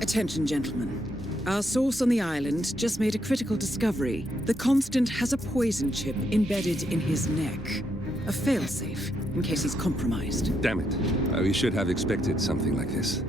Attention, gentlemen. Our source on the island just made a critical discovery. The Constant has a poison chip embedded in his neck. A failsafe, in case he's compromised. Damn it. We should have expected something like this.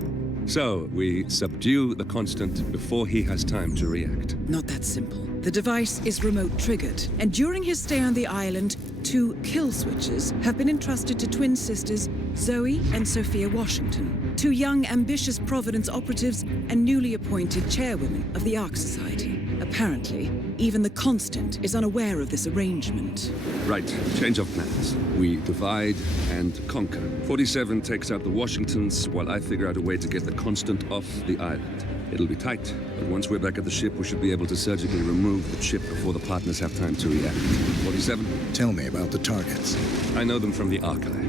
So, we subdue the Constant before he has time to react. Not that simple. The device is remote-triggered, and during his stay on the island, 2 kill switches have been entrusted to twin sisters Zoe and Sophia Washington, 2 young, ambitious Providence operatives and newly appointed chairwomen of the Ark Society. Apparently, even the Constant is unaware of this arrangement. Right, change of plans. We divide and conquer. 47 takes out the Washingtons, while I figure out a way to get the Constant off the island. It'll be tight, but once we're back at the ship, we should be able to surgically remove the chip before the partners have time to react. 47? Tell me about the targets. I know them from the archive.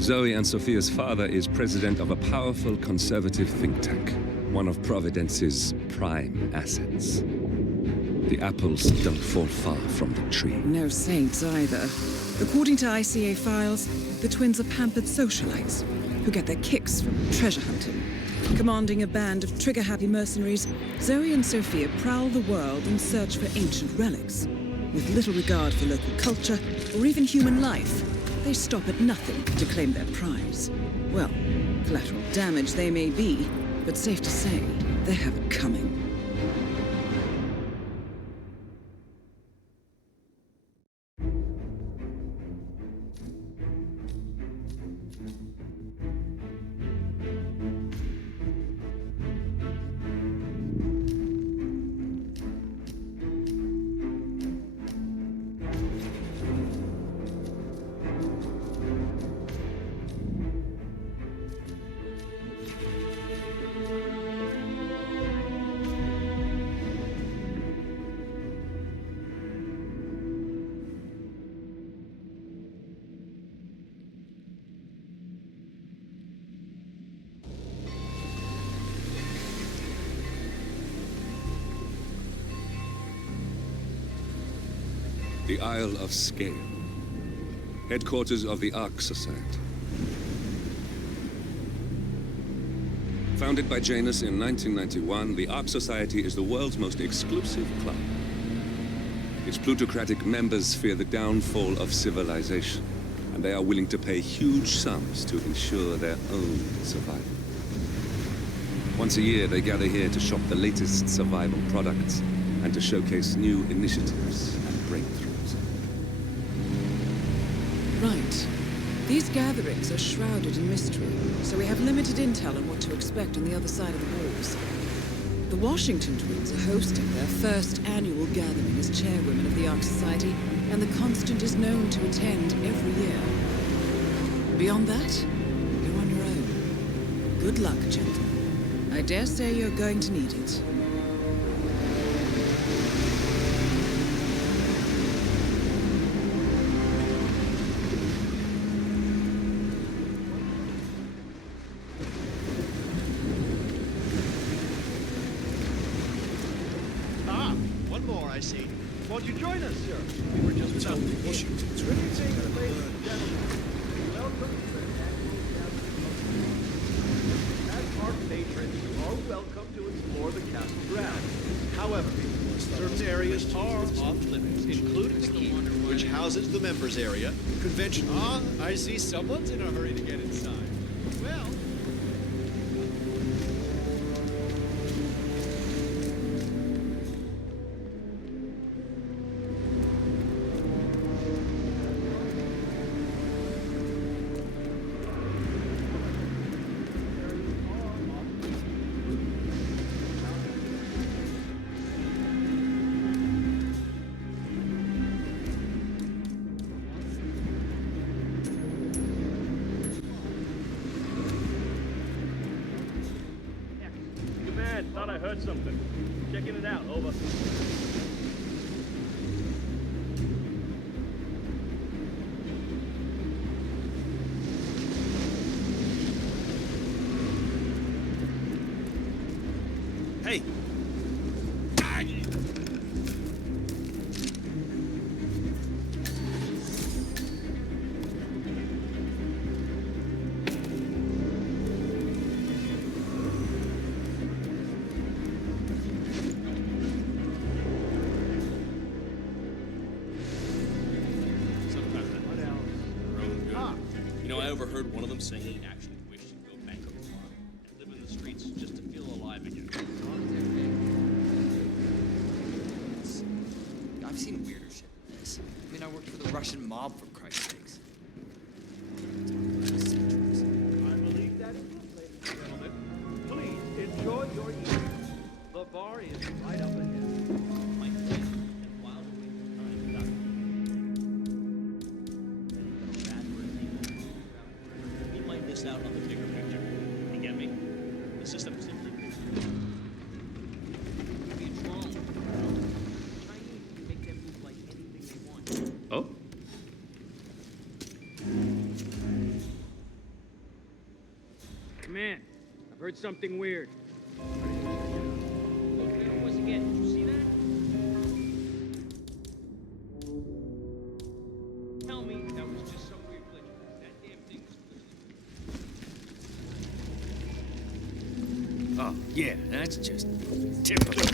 Zoe and Sophia's father is president of a powerful conservative think tank, one of Providence's prime assets. The apples don't fall far from the tree. No saints either. According to ICA files, the twins are pampered socialites who get their kicks from treasure hunting. Commanding a band of trigger-happy mercenaries, Zoe and Sophia prowl the world in search for ancient relics. With little regard for local culture or even human life, they stop at nothing to claim their prize. Well, collateral damage they may be, but safe to say, they have it coming. The Isle of Sgàil, headquarters of the Ark Society. Founded by Janus in 1991, the Ark Society is the world's most exclusive club. Its plutocratic members fear the downfall of civilization, and they are willing to pay huge sums to ensure their own survival. Once a year, they gather here to shop the latest survival products and to showcase new initiatives and breakthroughs. Right. These gatherings are shrouded in mystery, so we have limited intel on what to expect on the other side of the walls. The Washington twins are hosting their first annual gathering as chairwomen of the Ark Society, and the Constant is known to attend every year. Beyond that, you're on your own. Good luck, gentlemen. I dare say you're going to need it. I see. Won't you join us, sir? We were just about to begin. Good evening, ladies and gentlemen. Welcome to the annual gathering. As Ark patrons, you are welcome to explore the castle grounds. However, certain areas are off limits, including the keep, which houses the members area, convention. Ah, I see someone's in a hurry to get inside. Well, thought I heard something. Checking it out, over. hey. overheard one of them saying he actually wished to go bankrupt tomorrow and live in the streets just to feel alive again. I've seen weirder shit than this. I mean, I worked for the Russian mob, for Christ's sakes. I believe that is it, ladies and gentlemen. Please enjoy your evening. The bar is right up ahead. Mike Flynn, and while we wait for time, we might miss out on the bigger picture. You get me? The system simply be a drone. Chinese can make them move like anything they want. Oh? Man, I've heard something weird. Look, there it was again. Did you see that? Tell me that was just some weird glitch. That damn thing was Oh, yeah, that's just typical.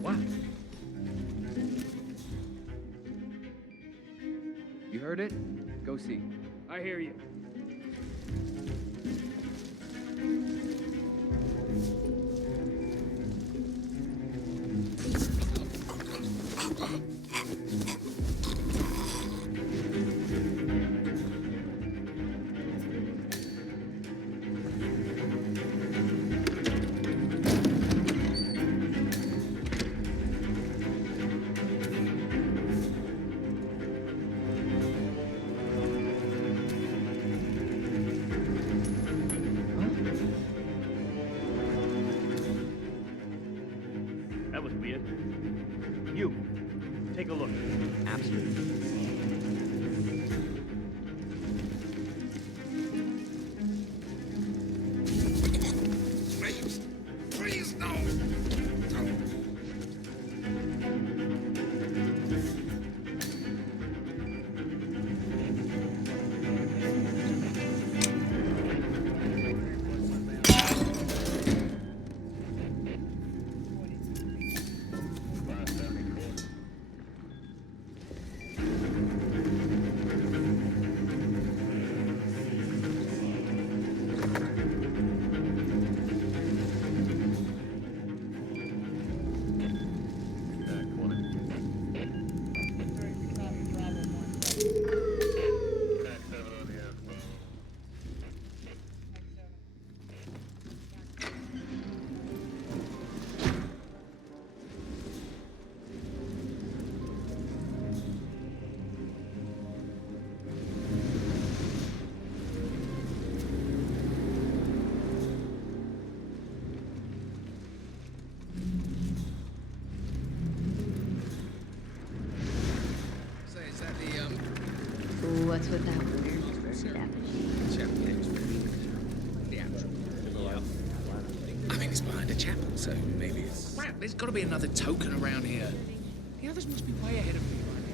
What? You heard it? Go see. I hear you. That was weird. You, take a look. Absolutely. Please, no! What's with that weird I mean, it's behind a chapel, so maybe it's... Right, there's got to be another token around here. The others must be way ahead of me right now.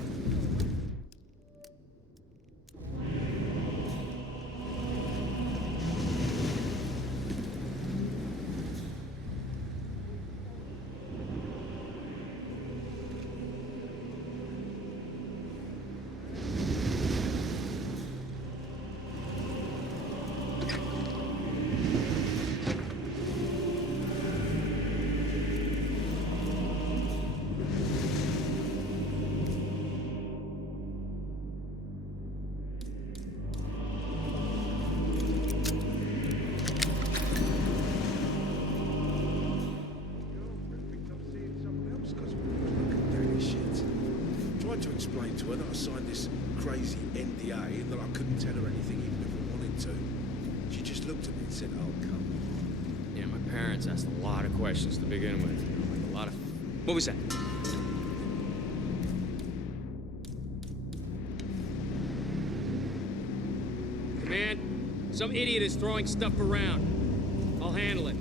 To explain to her that I signed this crazy NDA and that I couldn't tell her anything even if I wanted to. She just looked at me and said, "Oh, come." Yeah, my parents asked a lot of questions to begin with. Like a lot of... What was that? Command, some idiot is throwing stuff around. I'll handle it.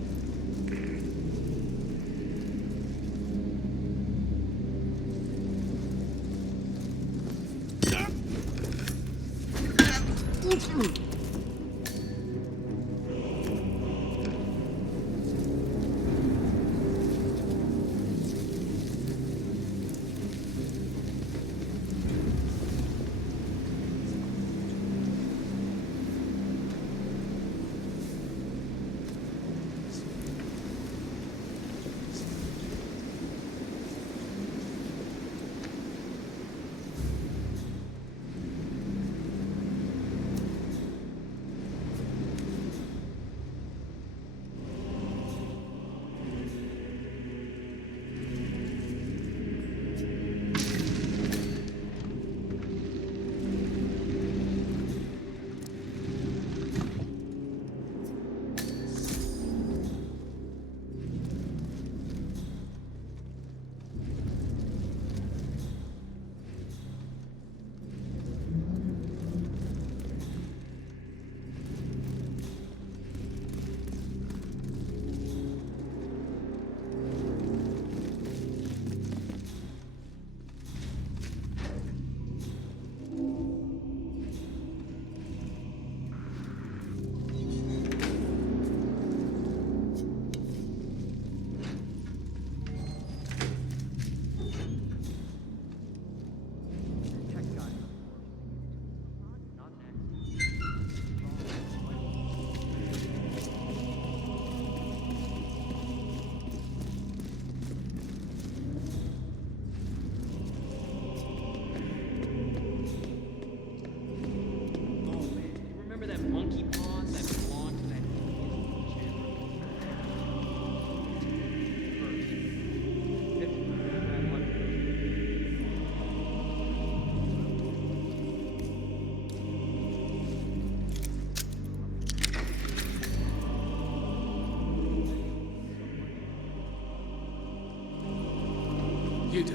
You do.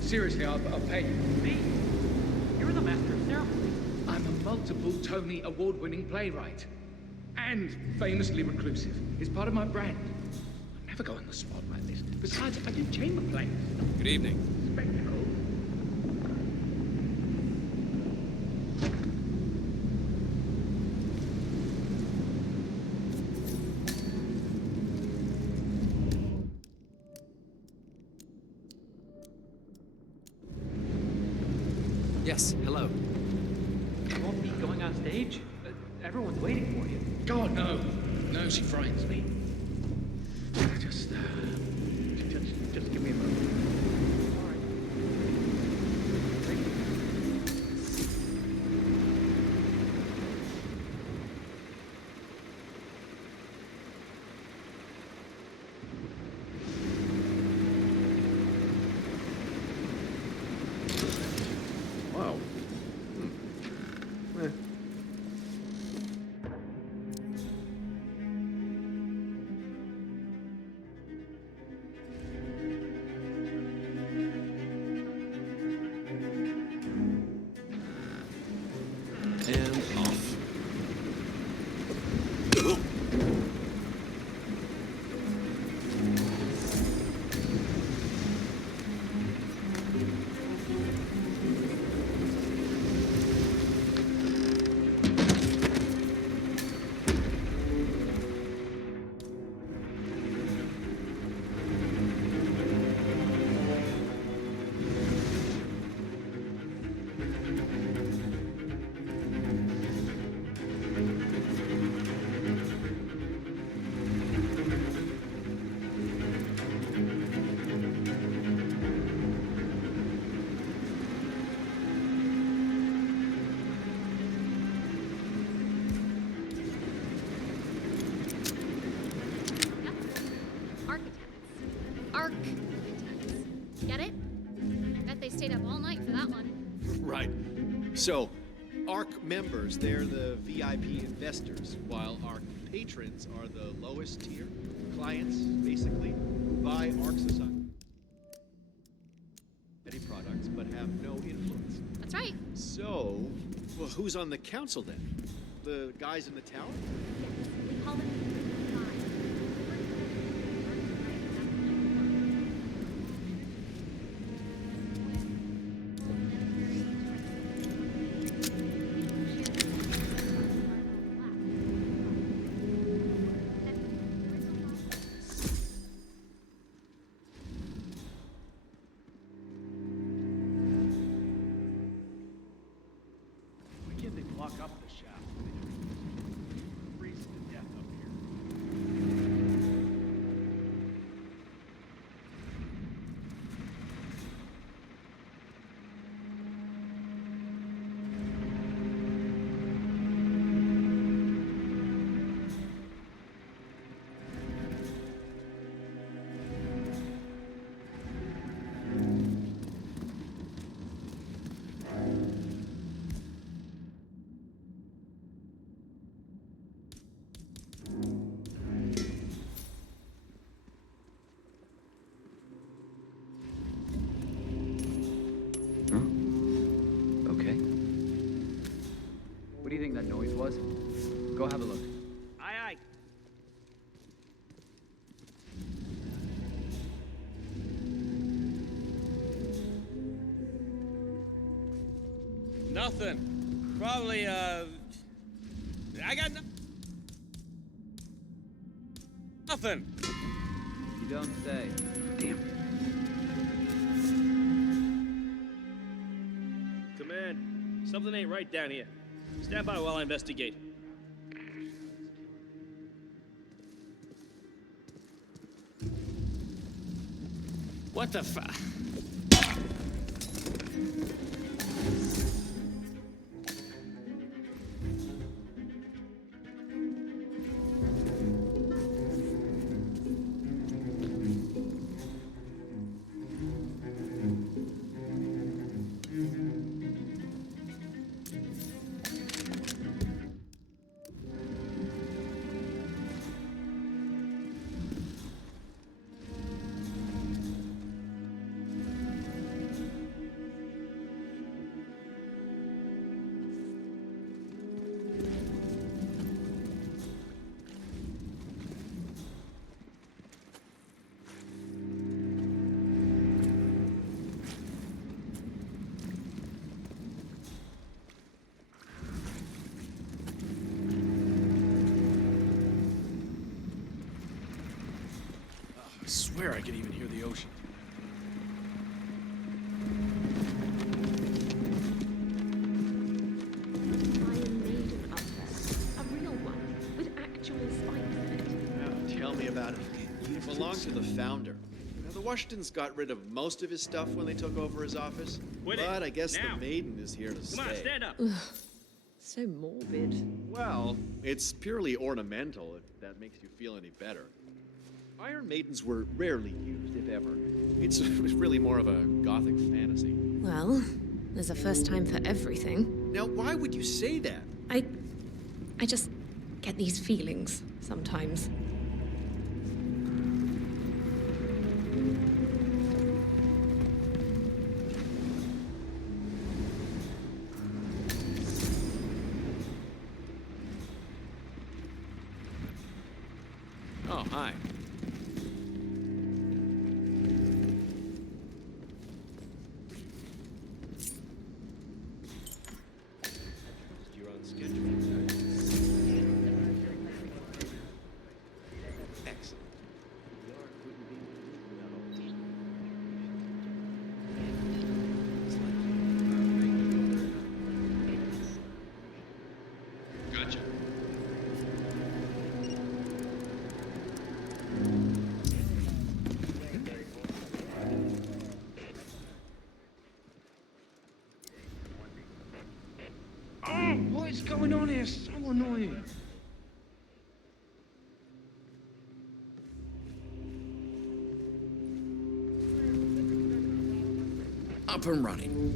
Seriously, I'll pay you. Me? You're the master of ceremonies. I'm a multiple Tony award-winning playwright. And famously reclusive. It's part of my brand. I never go on the spot like this. Besides, I do chamber plays. Good evening. Spectacle. Yes, hello. You won't be going on stage? Everyone's waiting for you. God, no. No, she frightens me. Just give me a moment. All right. Wow. And off. Ark. Get it? I bet they stayed up all night for that one. Right. So, Ark members, they're the VIP investors, while Ark patrons are the lowest tier clients, basically, who buy Ark Society products but have no influence. That's right. So, well, who's on the council then? The guys in the tower? Yes, we call them go have a look. Aye, aye. Nothing. Probably, I got nothing. You don't say. Command, something ain't right down here. Stand by while I investigate. What the fu- I swear I could even hear the ocean. Iron Maiden up there. A real one, with actual spikes in it. Now, tell me about it. It belonged to the founder. Now, the Washingtons got rid of most of his stuff when they took over his office. Quit it. But I guess Now. the Maiden is here to stay. Come on, stand up. So morbid. Well, it's purely ornamental, if that makes you feel any better. Iron Maidens were rarely used, if ever. It's really more of a gothic fantasy. Well, there's a first time for everything. Now, why would you say that? I just get these feelings sometimes. Oh, hi. You're on schedule. Excellent. Gotcha. Oh, what is going on here? So annoying. Up and running.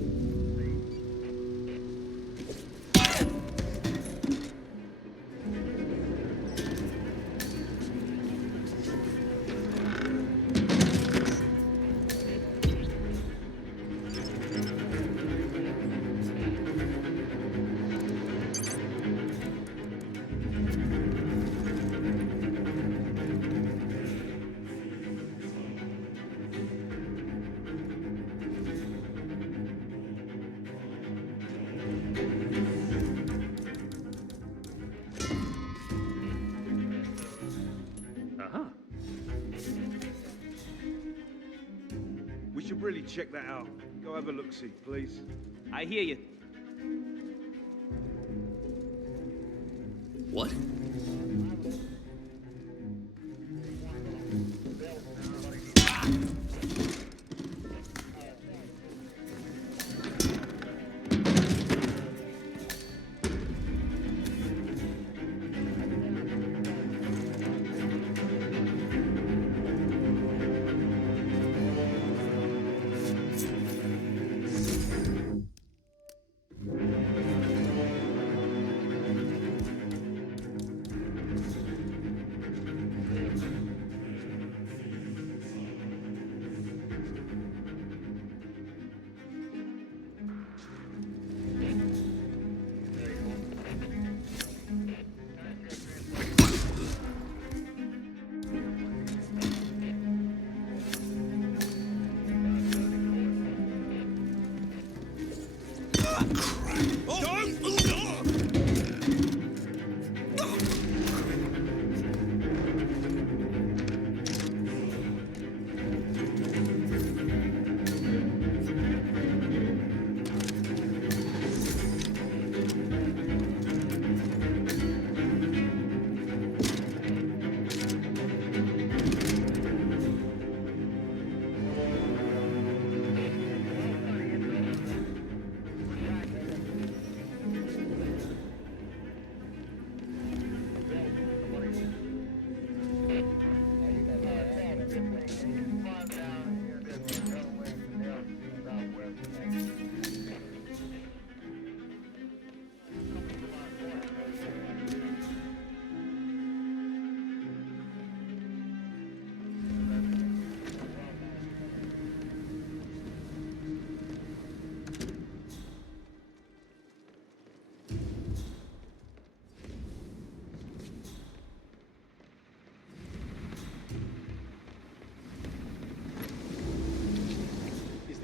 We should really check that out. Go have a look-see, please. I hear you. What?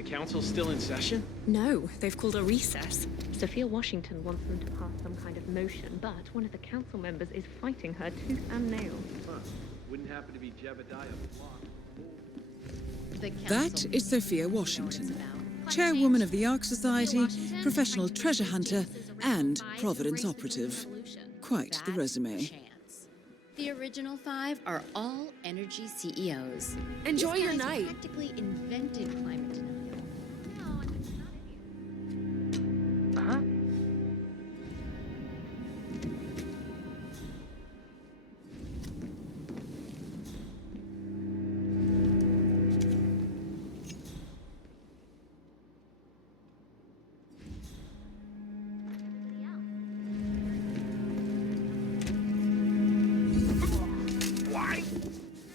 council's still in session? No, they've called a recess. Sophia Washington wants them to pass some kind of motion, but one of the council members is fighting her tooth and nail. Huh. Wouldn't happen to be Jebediah Flock. That is Sophia Washington, chairwoman of the Ark Society, professional treasure hunter, and Providence operative. Quite the resume. The original 5 are all energy CEOs. Enjoy your These guys night. Practically invented climate denial. No, it's not in here. Huh?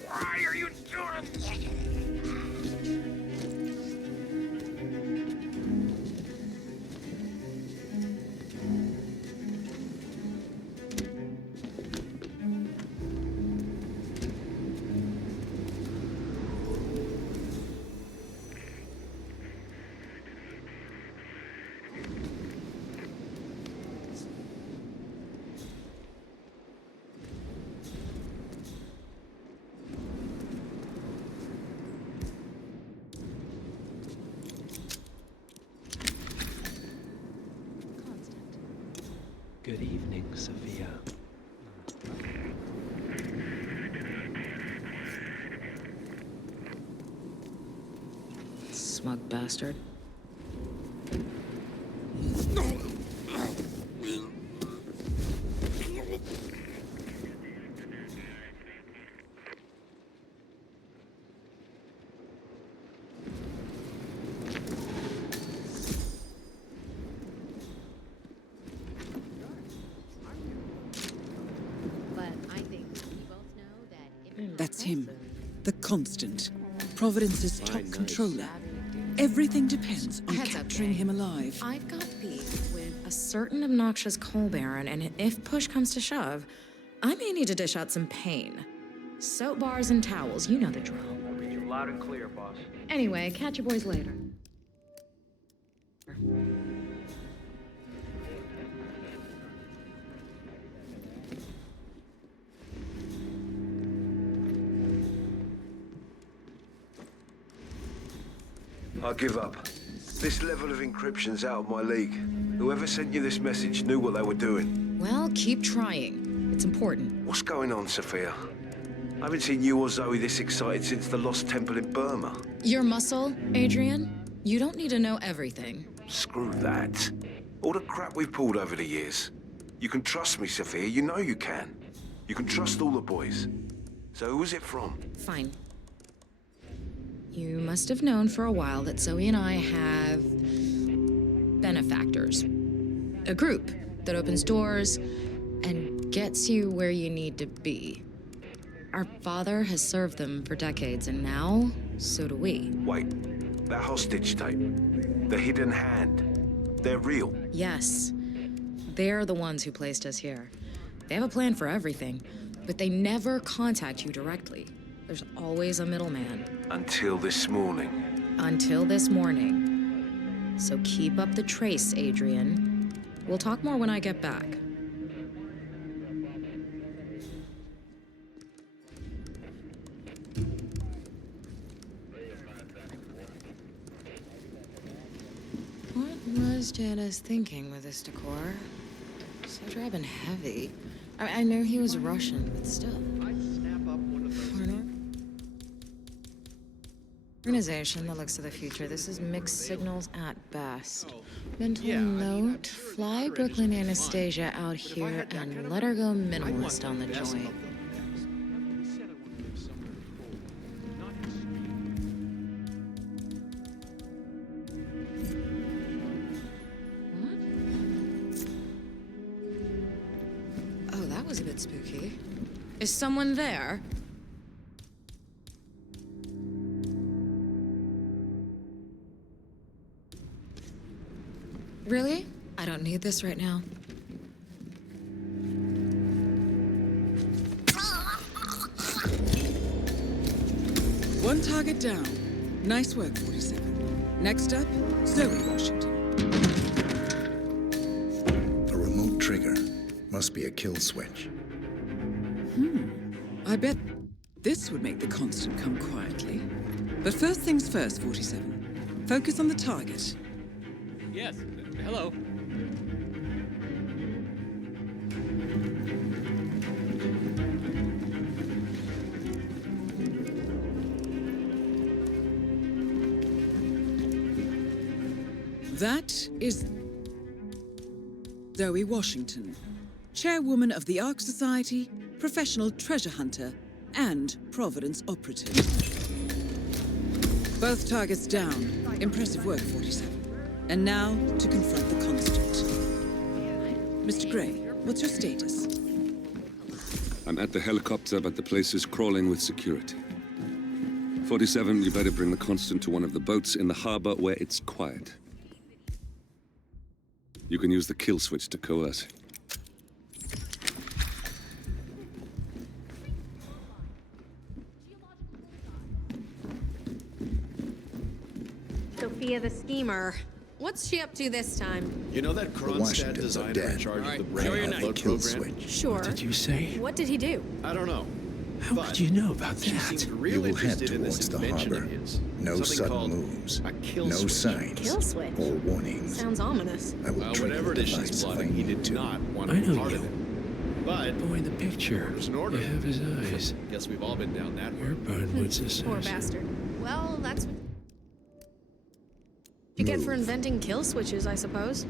Why are you doing this? Good evening, Sophia. Smug bastard. But I think we both know that if That's him, the Constant, Providence's top controller. Everything depends on Heads up, capturing gang. him alive. I've got beef with a certain obnoxious coal baron, and if push comes to shove, I may need to dish out some pain. Soap bars and towels, you know the drill. I'll read you loud and clear, boss. Anyway, catch you boys later. I give up. This level of encryption's out of my league. Whoever sent you this message knew what they were doing. Well, keep trying. It's important. What's going on, Sophia? I haven't seen you or Zoe this excited since the Lost Temple in Burma. Your muscle, Adrian? You don't need to know everything. Screw that. All the crap we've pulled over the years. You can trust me, Sophia. You know you can. You can trust all the boys. So who was it from? Fine. You must have known for a while that Zoe and I have benefactors. A group that opens doors and gets you where you need to be. Our father has served them for decades, and now, so do we. Wait, that hostage tape. The hidden hand. They're real. Yes. They're the ones who placed us here. They have a plan for everything, but they never contact you directly. There's always a middleman. Until this morning. Until this morning. So keep up the trace, Adrian. We'll talk more when I get back. What was Janice thinking with this decor? So drab and heavy. I knew he was Russian, but still. I'd snap up one of those. For an organization that looks to the future, this is mixed signals at best. Mental note, fly Brooklyn Anastasia out here and let her go minimalist on the joint. Oh, that was a bit spooky. Is someone there? Really? I don't need this right now. One target down. Nice work, 47. Next up, Zoe Washington. A remote trigger. Must be a kill switch. I bet this would make the Constant come quietly. But first things first, 47. Focus on the target. Yes. Hello. That is Zoe Washington, chairwoman of the Ark Society, professional treasure hunter, and Providence operative. Both targets down. Impressive work, 47. And now to confront the Constant. Mr. Gray, what's your status? I'm at the helicopter, but the place is crawling with security. 47, you better bring the Constant to one of the boats in the harbor where it's quiet. You can use the kill switch to coalesce. Sophia the schemer. What's she up to this time? You know that Kronstadt designer in charge of the brain upload program? Sure. What did you say? What did he do? I don't know. How could you know about She that? seemed real You will head interested in this towards the invention harbor. of his. No Something sudden called moves. a kill No switch. signs. Kill switch? Or warnings. Sounds ominous. I will trigger Whatever the it is she's device if I plotting, he need did to. not want I to be know part you. of it. But Boy in the picture. there's an order. You have his eyes. Guess we've all been down that You're road. Burnwood's assassin. Poor bastard. Well, that's what you get for inventing kill switches, I suppose.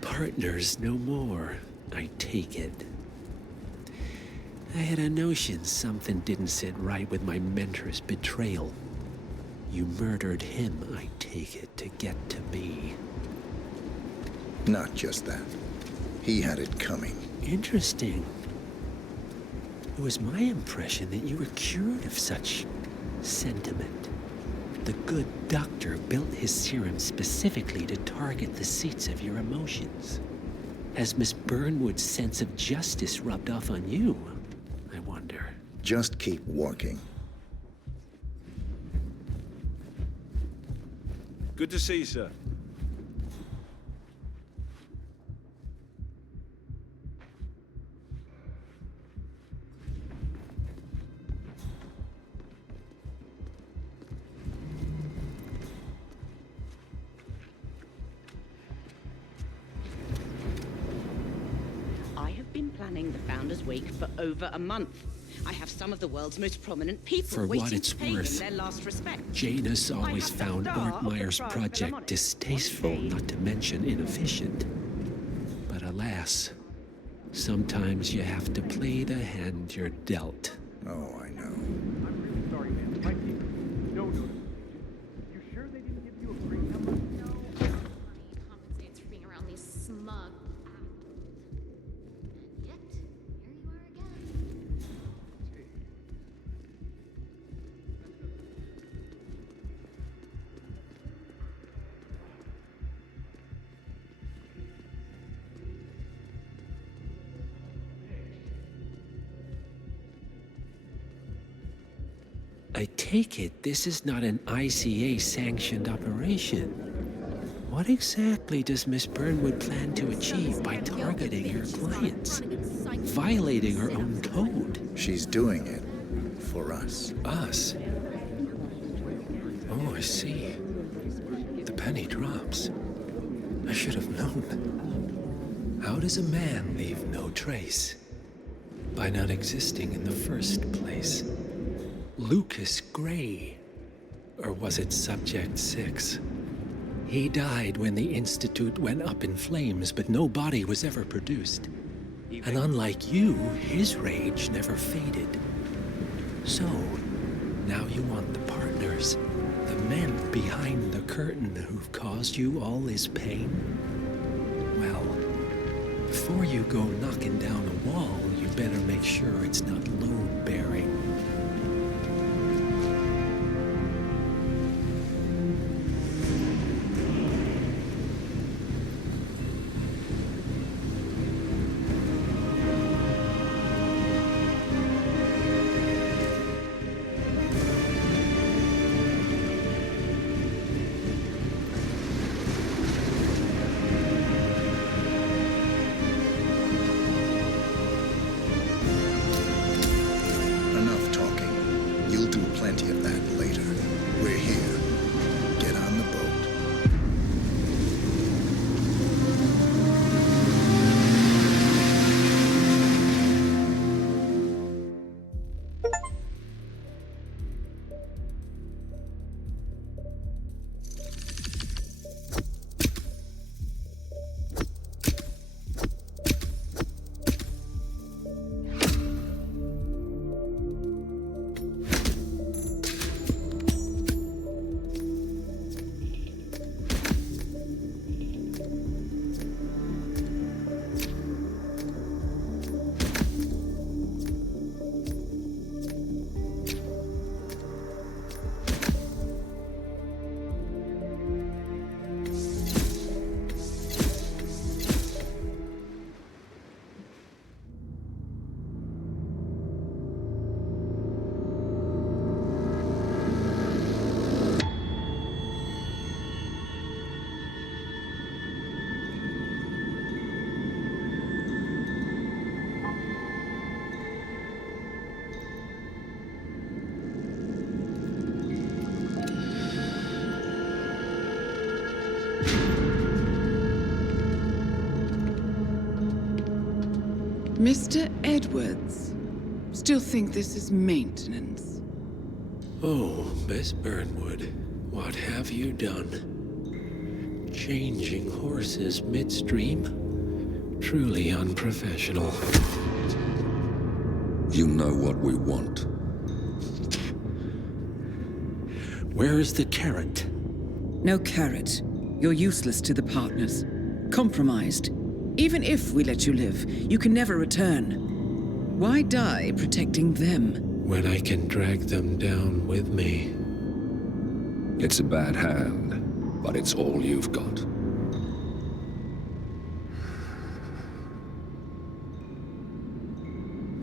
Partners no more, I take it. I had a notion something didn't sit right with my mentor's betrayal. You murdered him, I take it, to get to me. Not just that. He had it coming. Interesting. It was my impression that you were cured of such sentiment. The good doctor built his serum specifically to target the seats of your emotions. Has Miss Burnwood's sense of justice rubbed off on you, I wonder? Just keep walking. Good to see you, sir. I have been planning the Founders Week for over a month. I have some of the world's most prominent people For waiting what it's to pay worth, him their last respect. Janus always have the found star of the Ortmeyer's Tribe project Philharmonic. distasteful, not to mention inefficient. But alas, sometimes you have to play the hand you're dealt. Oh, I know. I'm really sorry, man. My team. No notification. You sure they didn't give you a free number? No, honey compensates for being around these smug assholes. And yet, here you are again. I take it this is not an ICA-sanctioned operation. What exactly does Miss Burnwood plan to achieve by targeting her clients? Violating her own code? She's doing it for us. Us? Oh, I see. The penny drops. I should have known. How does a man leave no trace? By not existing in the first place. Lucas Gray. Or was it Subject 6? He died when the Institute went up in flames, but no body was ever produced. And unlike you, his rage never faded. So, now you want the partners, the men behind the curtain who've caused you all this pain? Well, before you go knocking down a wall, you better make sure it's not load-bearing. do plenty of that later. We're here. Get on the boat. Mr. Edwards, still think this is maintenance? Oh, Miss Burnwood, what have you done? Changing horses midstream? Truly unprofessional. You know what we want. Where is the carrot? No carrot. You're useless to the partners. Compromised. Even if we let you live, you can never return. Why die protecting them? When I can drag them down with me. It's a bad hand, but it's all you've got.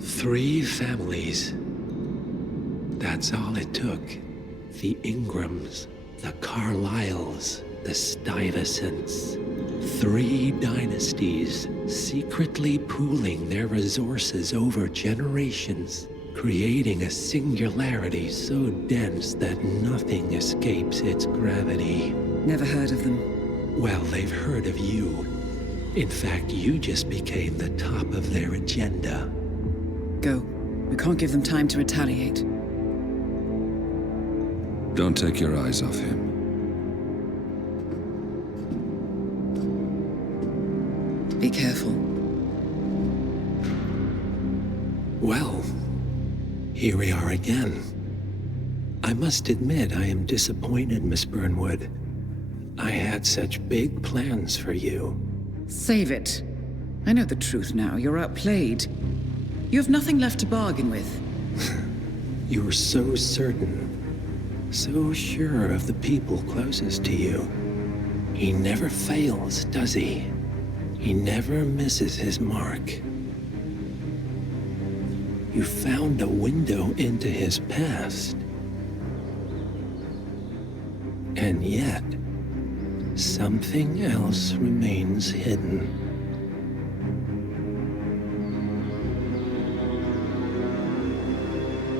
Three families. That's all it took. The Ingrams, the Carlyles, the Stuyvesants. 3 dynasties, secretly pooling their resources over generations, creating a singularity so dense that nothing escapes its gravity. Never heard of them. Well, they've heard of you. In fact, you just became the top of their agenda. Go. We can't give them time to retaliate. Don't take your eyes off him. Be careful. Well, here we are again. I must admit I am disappointed, Miss Burnwood. I had such big plans for you. Save it. I know the truth now. You're outplayed. You have nothing left to bargain with. You're so certain. So sure of the people closest to you. He never fails, does he? He never misses his mark. You found a window into his past. And yet, something else remains hidden.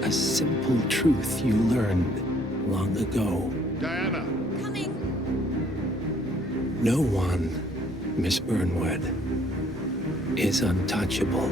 A simple truth you learned long ago. Diana! Coming! No one, Miss Burnwood, is untouchable.